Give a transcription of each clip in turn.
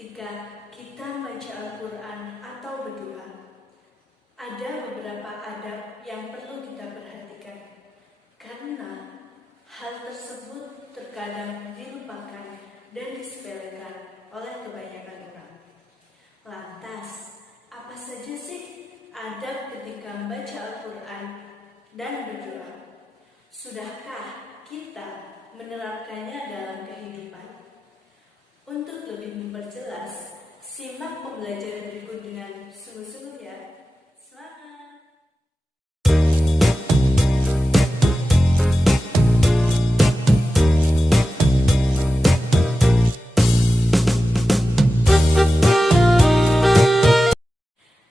ketika kita membaca Al-Quran atau berdoa. Ada beberapa adab yang perlu kita perhatikan, karena hal tersebut terkadang dilupakan dan disepelekan oleh kebanyakan orang. Lantas, apa saja sih adab ketika membaca Al-Quran dan berdoa? Sudahkah kita menerapkannya dalam kehidupan? Untuk lebih memperjelas, simak pembelajaran berikut dengan sungguh-sungguh ya. Semangat!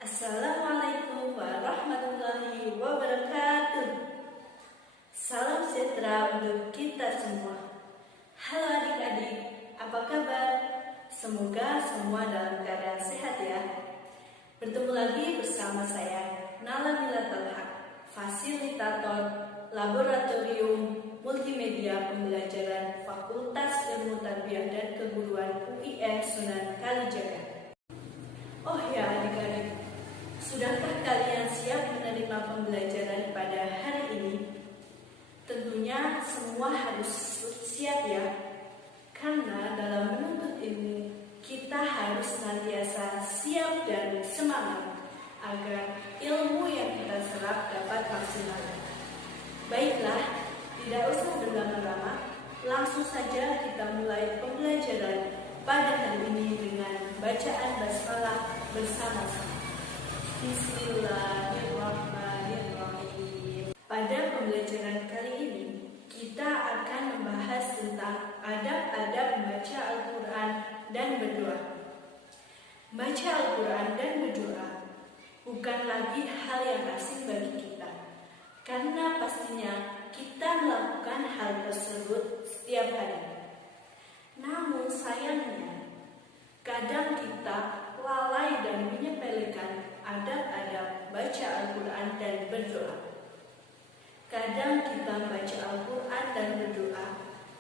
Assalamualaikum warahmatullahi wabarakatuh. Salam sejahtera untuk kita semua. Halo adik-adik, apa kabar? Semoga semua dalam keadaan sehat ya. Bertemu lagi bersama saya, Nala Mila Talha, fasilitator Laboratorium Multimedia Pembelajaran Fakultas Ilmu Tarbiyah dan Keguruan UIN Sunan Kalijaga. Oh ya adik-adik, sudahkah kalian siap menerima pembelajaran pada hari ini? Tentunya semua harus siap ya, karena dalam menuntut ilmu kita harus senantiasa siap dan semangat agar ilmu yang kita serap dapat maksimal. Baiklah, tidak usah berlama-lama, langsung saja kita mulai pembelajaran pada hari ini dengan bacaan basmalah bersama-sama. Bismillahirrahmanirrahim. Pada pembelajaran kali ini, kita akan membahas tentang adab-adab membaca Al-Quran dan berdoa. Membaca Al-Quran dan berdoa bukan lagi hal yang asing bagi kita, karena pastinya kita melakukan hal tersebut setiap hari. Namun sayangnya, kadang kita lalai dan menyepelekan adab-adab baca Al-Quran dan berdoa. Kadang kita baca Al-Quran dan berdoa,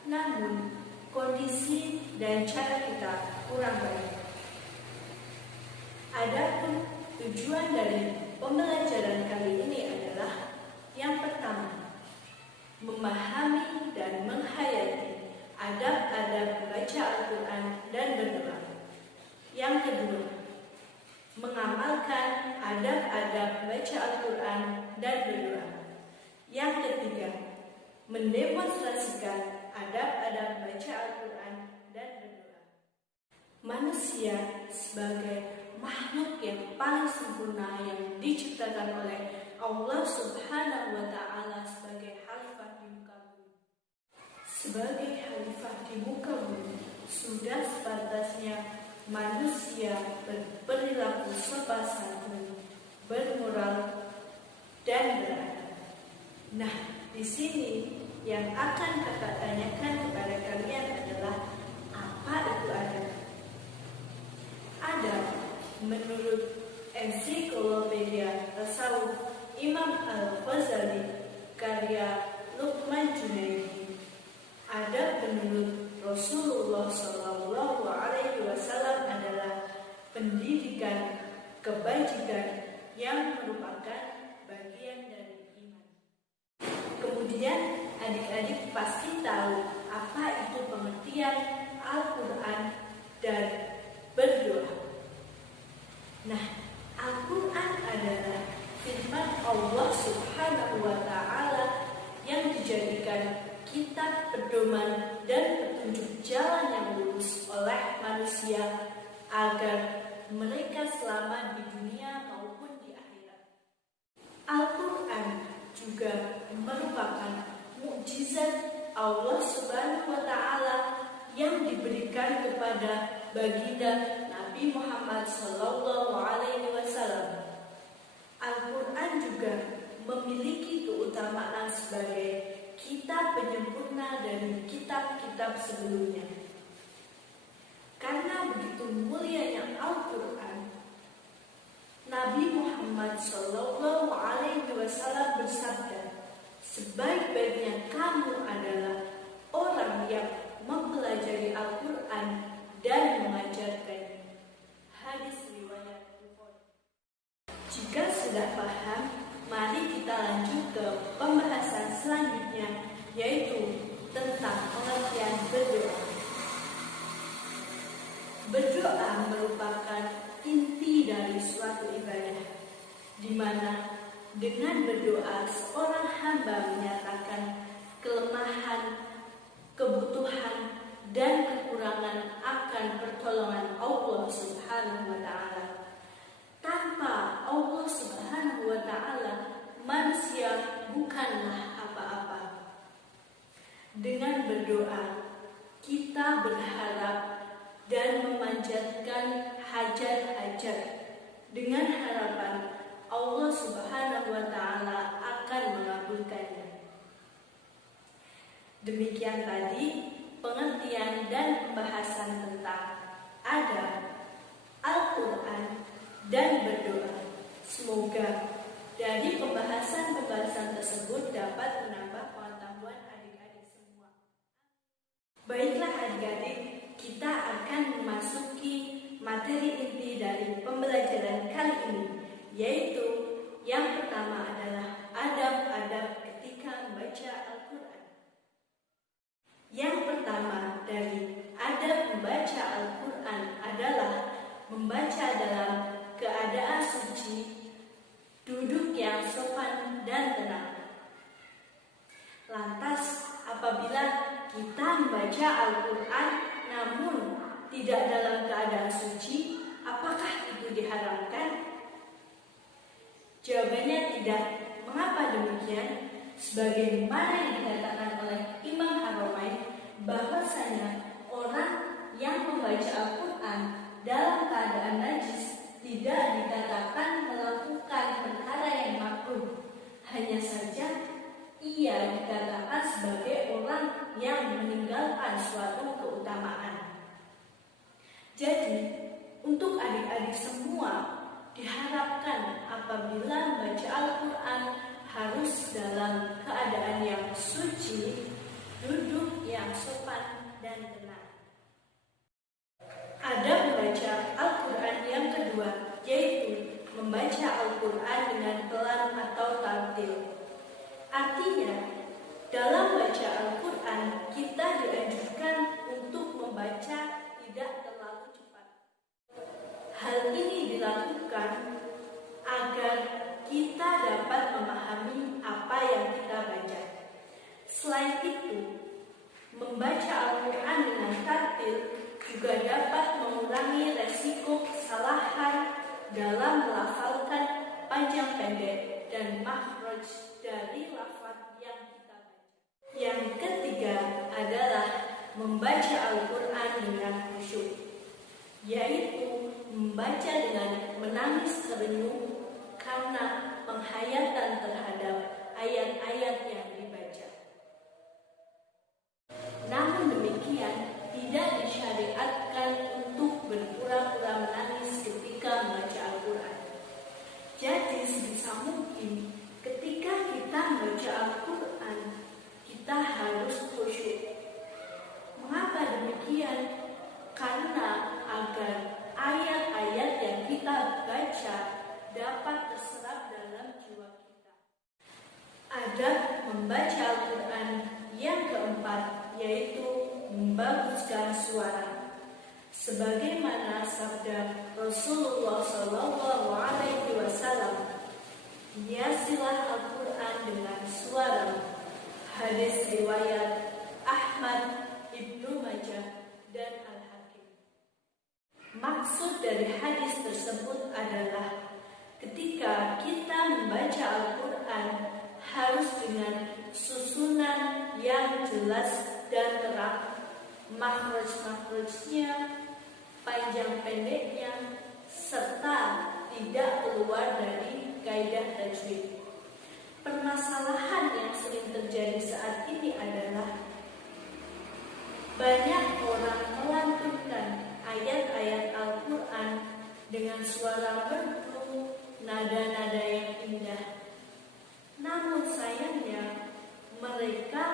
namun kondisi dan cara kita kurang baik. Adapun tujuan dari pembelajaran kali ini adalah yang pertama, memahami dan menghayati adab-adab baca Al-Quran dan berdoa. Yang kedua, mengamalkan adab-adab baca Al-Quran dan berdoa. Yang ketiga, mendemonstrasikan adab-adab baca Al-Quran dan berdoa. Manusia sebagai makhluk yang paling sempurna yang diciptakan oleh Allah Subhanahu wa Ta'ala sebagai khalifah di muka bumi. Sebagai khalifah di muka bumi, sudah sepantasnya manusia berperilaku sopan santun, bermoral dan beradab. Nah, di sini yang akan kakak tanyakan kepada kalian adalah apa itu adab? Adab menurut ensiklopedia tasawuf Imam Al-Ghazali karya Luqman Junaidi. Adab menurut Rasulullah SAW adalah pendidikan kebajikan yang merupakan bagian dari iman. Kemudian adik-adik pasti tahu apa itu pengertian Al-Quran dan berdoa. Nah, Al-Quran adalah firman Allah Subhanahu wa Ta'ala yang dijadikan kitab pedoman dan petunjuk jalan yang lurus oleh manusia agar mereka selamat di dunia maupun di akhirat. Al-Quran juga merupakan mukjizat Allah Subhanahu wa Ta'ala yang diberikan kepada baginda Nabi Muhammad SAW. Al-Quran juga memiliki keutamaan sebagai kitab penyempurna dari kitab-kitab sebelumnya. Karena begitu mulianya Al-Quran, Nabi Muhammad SAW bersabda, sebaik-baiknya kamu adalah orang yang mempelajari Al-Quran dan mengajarkannya. Berdoa merupakan inti dari suatu ibadah, di mana dengan berdoa seorang hamba menyatakan kelemahan, kebutuhan, dan kekurangan akan pertolongan Allah Subhanahu wa Ta'ala. Tanpa Allah Subhanahu wa Ta'ala, manusia bukanlah apa-apa. Dengan berdoa, kita berharap dan memanjatkan hajat-hajat dengan harapan Allah Subhanahu wa Ta'ala akan mengabulkannya. Demikian tadi pengertian dan pembahasan tentang adab, Al-Quran, dan berdoa. Semoga dari pembahasan-pembahasan tersebut dapat menambah pengetahuan adik-adik semua. Baiklah adik-adik, kita akan memasuki materi inti dari pembelajaran kali ini, yaitu yang pertama adalah adab-adab ketika membaca Al-Quran. Yang pertama dari adab membaca Al-Quran adalah membaca dalam keadaan suci, duduk yang sopan dan tenang. Lantas, apabila kita membaca Al-Quran namun tidak dalam keadaan suci, apakah itu diharamkan? Jawabannya tidak. Mengapa demikian? Sebagaimana yang dikatakan oleh Imam Haramain, bahwasanya orang yang membaca Al-Quran dalam keadaan najis tidak dikatakan melakukan perkara yang makruh. Hanya saja ia dikatakan sebagai orang yang meninggalkan suatu keutamaan. Jadi, untuk adik-adik semua diharapkan apabila membaca Al-Quran harus dalam keadaan yang suci, duduk yang sopan dan tenang. Adab membaca Al-Quran yang kedua yaitu membaca Al-Quran dengan pelan atau tartil. Artinya, dalam baca Al-Quran kita dianjurkan untuk membaca tidak terlalu cepat. Hal ini dilakukan agar kita dapat memahami apa yang kita baca. Selain itu, membaca Al-Quran dengan tartil juga dapat mengurangi resiko kesalahan dalam melafalkan panjang pendek dan makhraj dari lafaz yang kita baca. Yang ketiga adalah membaca Al-Quran dengan khusyuk, yaitu membaca dengan menangis terenyuh karena penghayatan terhadap ayat-ayat yang dibaca. Namun demikian, tidak disyariatkan untuk berpura-pura menangis ketika membaca Al-Quran. Jadi sebisa mungkin ketika kita membaca Al-Quran, kita harus khusyuk. Mengapa demikian? Karena agar ayat-ayat yang kita baca dapat terserap dalam jiwa kita. Adab membaca Al-Quran yang keempat yaitu membaguskan suara. Sebagaimana sabda Rasulullah SAW, hiasilah Al-Quran dengan suara. Hadis riwayat Ahmad, Ibnu Majah, dan Al-Hakim. Maksud dari hadis tersebut adalah ketika kita membaca Al-Quran harus dengan susunan yang jelas dan terang, makhraj-makhrajnya, panjang pendeknya, serta tidak keluar dari kaidah tajwid. Permasalahan yang sering terjadi saat ini adalah banyak orang melantunkan ayat-ayat Al-Quran dengan suara merdu, nada-nada yang indah. Namun sayangnya mereka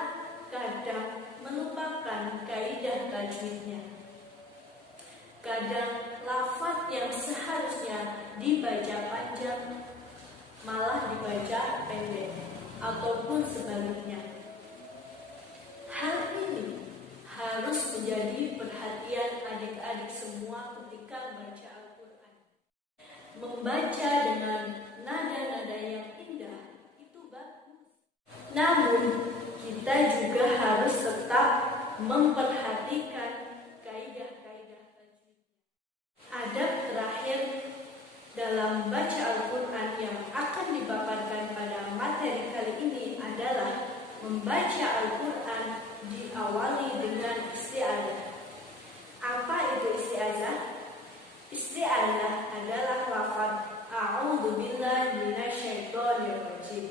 kadang melupakan kaidah tajwidnya. Kadang lafaz yang seharusnya dibaca panjang malah dibaca pendek ataupun sebaliknya. Hal ini harus menjadi perhatian adik-adik semua semua ketika membaca Al-Quran. Membaca dengan nada-nada yang indah itu bagus. Namun, kita juga harus tetap memperhatikan kaidah-kaidah tajwid. Adab terakhir dalam membaca Al-Quran yang akan dipaparkan pada materi kali ini adalah membaca Al-Quran diawali dengan isti'adzah. Apa itu isti'adzah? Isti'adzah adalah lafaz a'udzubillahi minasyaitonirrajim.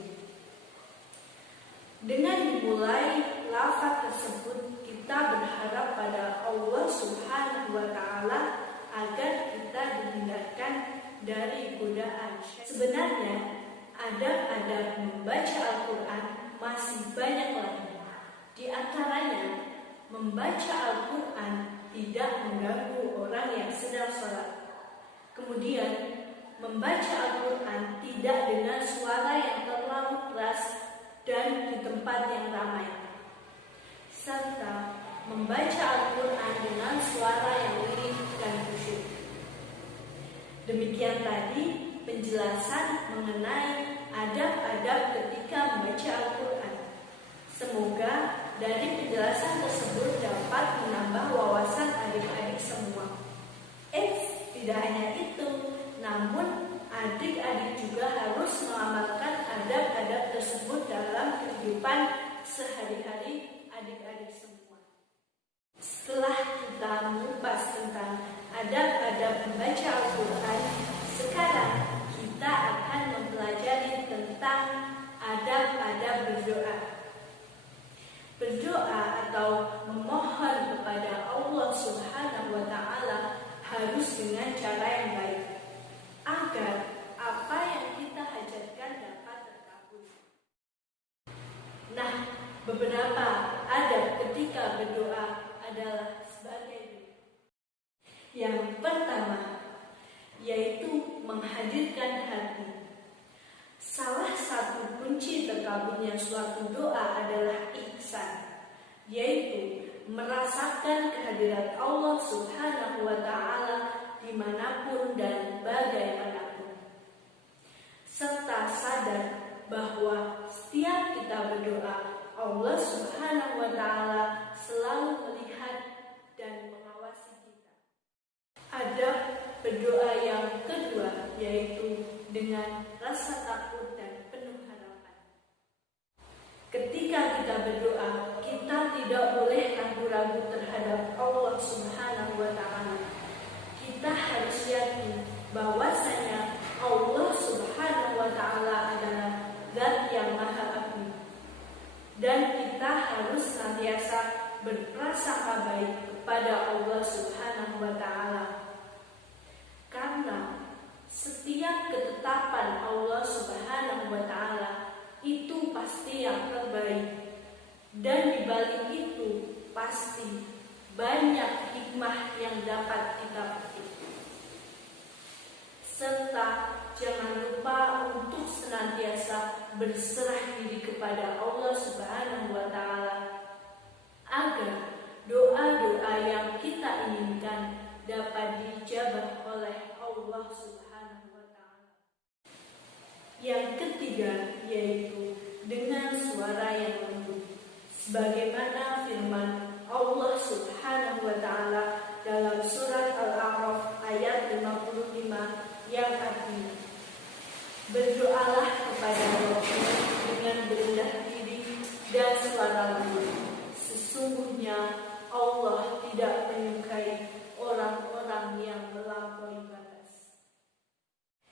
Dengan dimulai lafaz tersebut, kita berharap pada Allah Subhanahu wa Ta'ala agar kita dihindarkan dari godaan syaitan. Sebenarnya, adab-adab membaca Al-Quran masih banyak lagi. Di antaranya, membaca Al-Quran tidak mengganggu orang yang sedang sholat. Kemudian, membaca Al-Quran tidak dengan suara yang terlalu keras dan di tempat yang ramai, serta membaca Al-Quran dengan suara yang lirih dan khusyuk. Demikian tadi penjelasan mengenai adab-adab ketika membaca Al-Quran. Semoga dari penjelasan tersebut dapat menambah wawasan adik-adik semua. Tidak hanya itu, namun adik-adik juga harus mengamalkan adab-adab tersebut dalam kehidupan sehari-hari adik-adik semua. Setelah kita mengupas tentang adab-adab membaca Al-Quran, sekarang kita akan mempelajari tentang adab-adab berdoa. Berdoa atau memohon kepada Allah Subhanahu wa Ta'ala harus dengan cara yang baik, agar apa yang kita hajatkan dapat terkabul. Nah, beberapa adab ketika berdoa adalah sebagai berikut. Yang pertama, yaitu menghadirkan hati. Salah satu kunci terkabulnya suatu doa adalah ihsan, yaitu merasakan kehadiran Allah Subhanahu wa Ta'ala dimanapun dan bagaimanapun, serta sadar bahwa setiap kita berdoa, Allah Subhanahu wa Ta'ala selalu melihat dan mengawasi kita. Adab berdoa yang kedua yaitu dengan rasa takut dan penuh harapan. Ketika kita berdoa, kita tidak boleh ragu-ragu terhadap Allah Subhanahu wa Ta'ala. Kita harus yakin bahwasanya Allah Subhanahu wa Ta'ala adalah Zat yang Maha Agung, dan kita harus senantiasa berprasangka baik kepada Allah Subhanahu wa Ta'ala, karena setiap ketetapan Allah Subhanahu wa Ta'ala itu pasti yang terbaik, dan dibalik itu pasti banyak hikmah yang dapat kita petik. Serta jangan lupa untuk senantiasa berserah diri kepada Allah Subhanahu wa Ta'ala, agar doa-doa yang kita inginkan dapat dijabah oleh Allah Subhanahu wa Ta'ala. Yang ketiga yaitu dengan suara yang lembut, sebagaimana firman Allah Subhanahu wa Ta'ala dalam surat Al-A'raf ayat 55 yang artinya, berdoalah kepada Rabbmu dengan berendah diri dan suara lembut. Sesungguhnya Allah tidak menyukai orang-orang yang melampaui batas.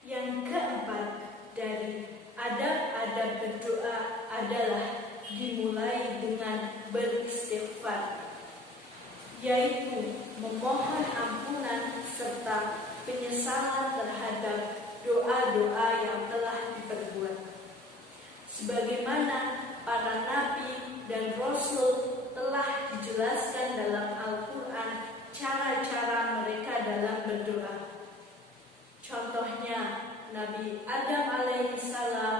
Yang keempat dari adab-adab berdoa adalah dimulai dengan beristighfar, yaitu memohon ampunan serta penyesalan terhadap doa-doa yang telah diperbuat. Sebagaimana para nabi dan rasul telah dijelaskan dalam Al-Quran cara-cara mereka dalam berdoa. Contohnya Nabi Adam alaihissalam,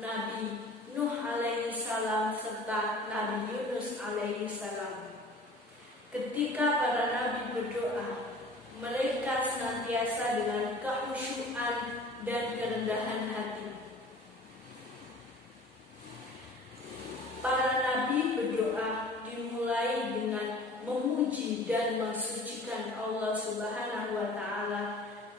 Nabi Nuh alaihissalam, serta Nabi Yunus alaihissalam. Ketika para nabi berdoa, mereka Subhanahu wa Ta'ala,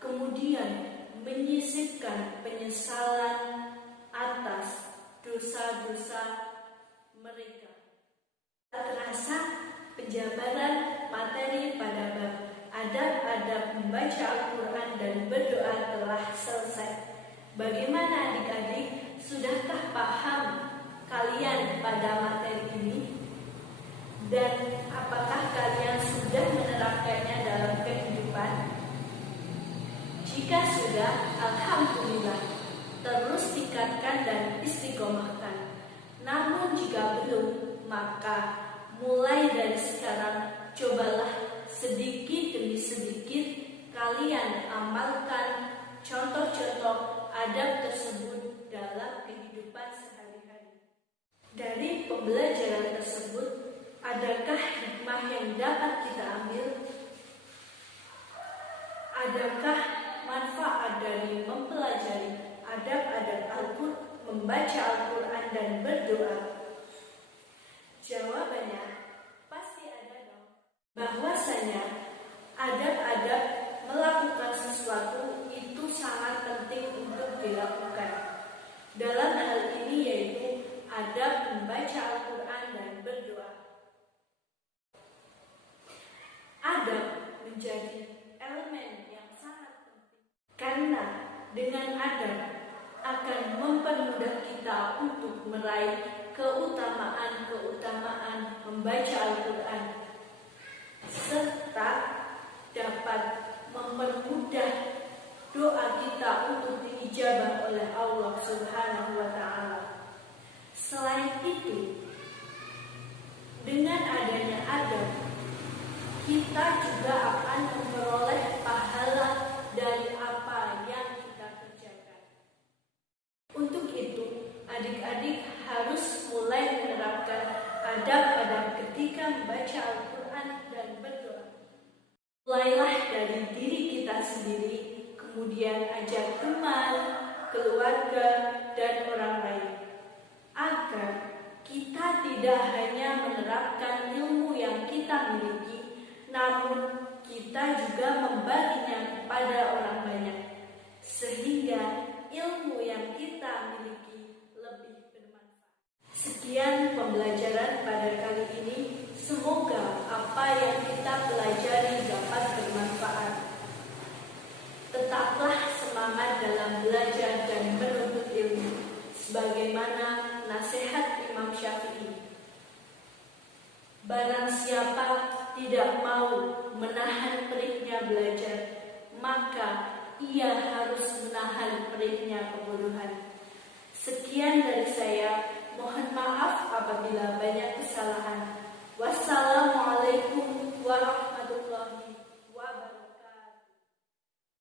kemudian menyisipkan penyesalan atas dosa-dosa mereka. Terasa penjabaran materi pada bab adab-adab membaca Al-Quran dan berdoa telah selesai. Bagaimana adik-adik, sudahkah paham kalian pada materi ini? Dan apakah kalian sudah menerapkannya dalam kehidupan? Jika sudah, alhamdulillah, terus tingkatkan dan istiqomahkan. Namun jika belum, maka mulai dari sekarang cobalah sedikit demi sedikit kalian amalkan contoh-contoh adab tersebut dalam kehidupan sehari-hari. Dari pembelajaran tersebut, adakah hikmah yang dapat kita ambil? Adakah manfaat dari mempelajari adab-adab Al-Quran, membaca Al-Quran dan berdoa? Jawabannya pasti ada dong. Bahwasanya adab-adab melakukan sesuatu itu sangat penting untuk dilakukan. Dalam hal ini yaitu adab membaca Al-Quran dan berdoa. Adab menjadi elemen yang sangat penting karena dengan adab akan mempermudah kita untuk meraih keutamaan membaca Al-Quran, serta dapat mempermudah doa kita untuk diijabah oleh Allah Subhanahu wa Ta'ala. Selain itu, dengan adanya adab, kita juga akan memperoleh pahala dari apa yang kita kerjakan. Untuk itu, adik-adik harus mulai menerapkan adab-adab ketika membaca Al-Quran dan berdoa. Mulailah dari diri kita sendiri, kemudian ajak teman, keluarga, dan orang lain, agar kita tidak hanya menerapkan ilmu yang kita miliki, namun kita juga membaginya kepada orang banyak, sehingga ilmu yang kita miliki lebih bermanfaat. Sekian pembelajaran pada kali ini. Semoga apa yang kita pelajari dapat bermanfaat. Tetaplah semangat dalam belajar dan menuntut ilmu, sebagaimana nasihat Imam Syafi'i. Barang siapa tidak mau menahan perihnya belajar, maka ia harus menahan perihnya kebodohan. Sekian dari saya. Mohon maaf apabila banyak kesalahan. Wassalam.